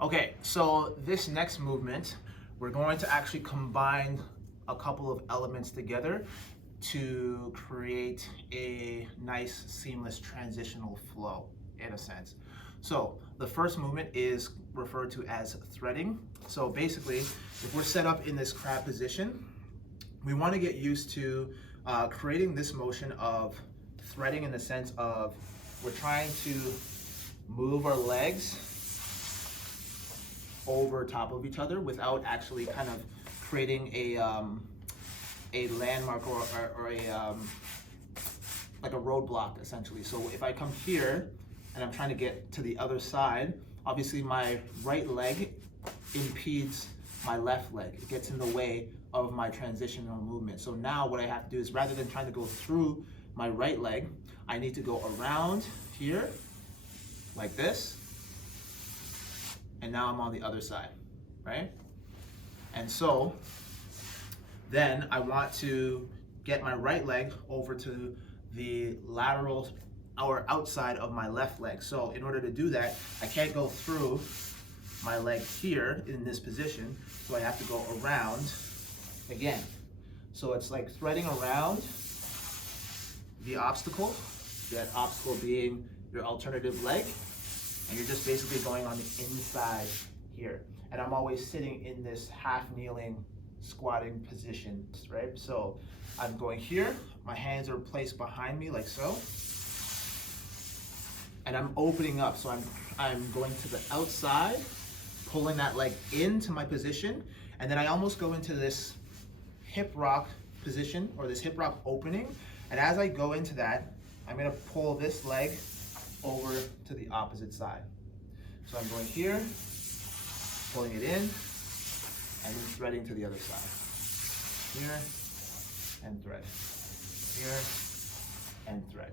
Okay, so this next movement, we're going to actually combine a couple of elements together to create a nice seamless transitional flow in a sense. So the first movement is referred to as threading. So basically, if we're set up in this crab position, we want to get used to creating this motion of threading in the sense of we're trying to move our legs over top of each other without actually kind of creating a landmark or like a roadblock essentially. So if I come here and I'm trying to get to the other side, obviously my right leg impedes my left leg. It gets in the way of my transitional movement. So now what I have to do is, rather than trying to go through my right leg, I need to go around here like this, and now I'm on the other side, right? And so then I want to get my right leg over to the lateral or outside of my left leg. So in order to do that, I can't go through my leg here in this position, so I have to go around again. So it's like threading around the obstacle, that obstacle being your alternative leg, and you're just basically going on the inside here. And I'm always sitting in this half kneeling squatting position, right? So I'm going here, my hands are placed behind me like so, and I'm opening up. So I'm going to the outside, pulling that leg into my position, and then I almost go into this hip rock position, or this hip rock opening. And as I go into that, I'm gonna pull this leg over to the opposite side. So I'm going here, pulling it in, and then threading to the other side. Here, and thread. Here, and thread.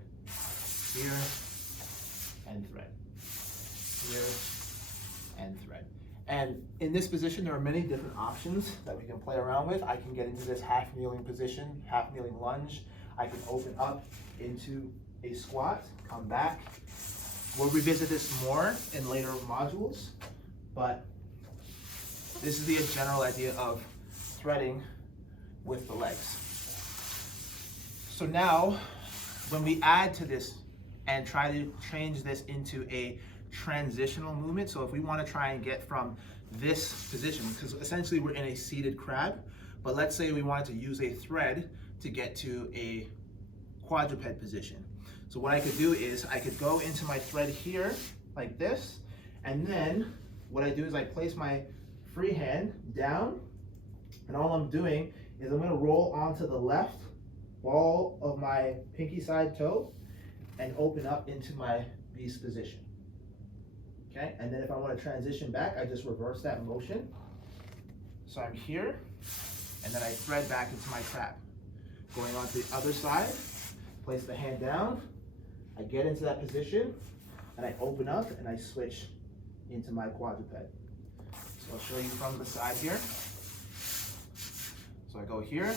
Here, and thread. Here, and thread. And in this position, there are many different options that we can play around with. I can get into this half kneeling position, half kneeling lunge. I can open up into a squat, come back. We'll revisit this more in later modules, but this is the general idea of threading with the legs. So now, when we add to this and try to change this into a transitional movement, so if we want to try and get from this position, because essentially we're in a seated crab, but let's say we wanted to use a thread to get to a quadruped position. So what I could do is I could go into my thread here like this, and then what I do is I place my free hand down, and all I'm doing is I'm going to roll onto the left ball of my pinky side toe and open up into my beast position. Okay, and then if I want to transition back, I just reverse that motion. So I'm here, and then I thread back into my crab. Going on to the other side, place the hand down, I get into that position, and I open up and I switch into my quadruped. So I'll show you from the side here. So I go here,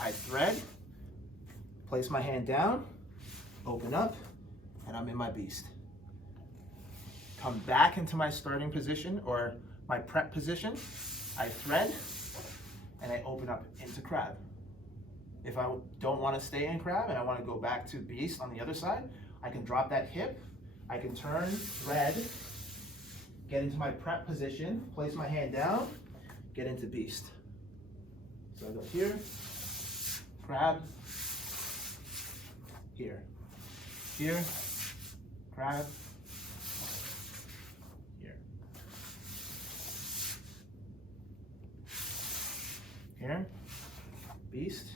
I thread, place my hand down, open up, and I'm in my beast. Come back into my starting position or my prep position, I thread, and I open up into crab. If I don't want to stay in crab and I want to go back to beast on the other side, I can drop that hip, I can turn, thread, get into my prep position, place my hand down, get into beast. So I go here, crab, here, here, crab, here, here, beast,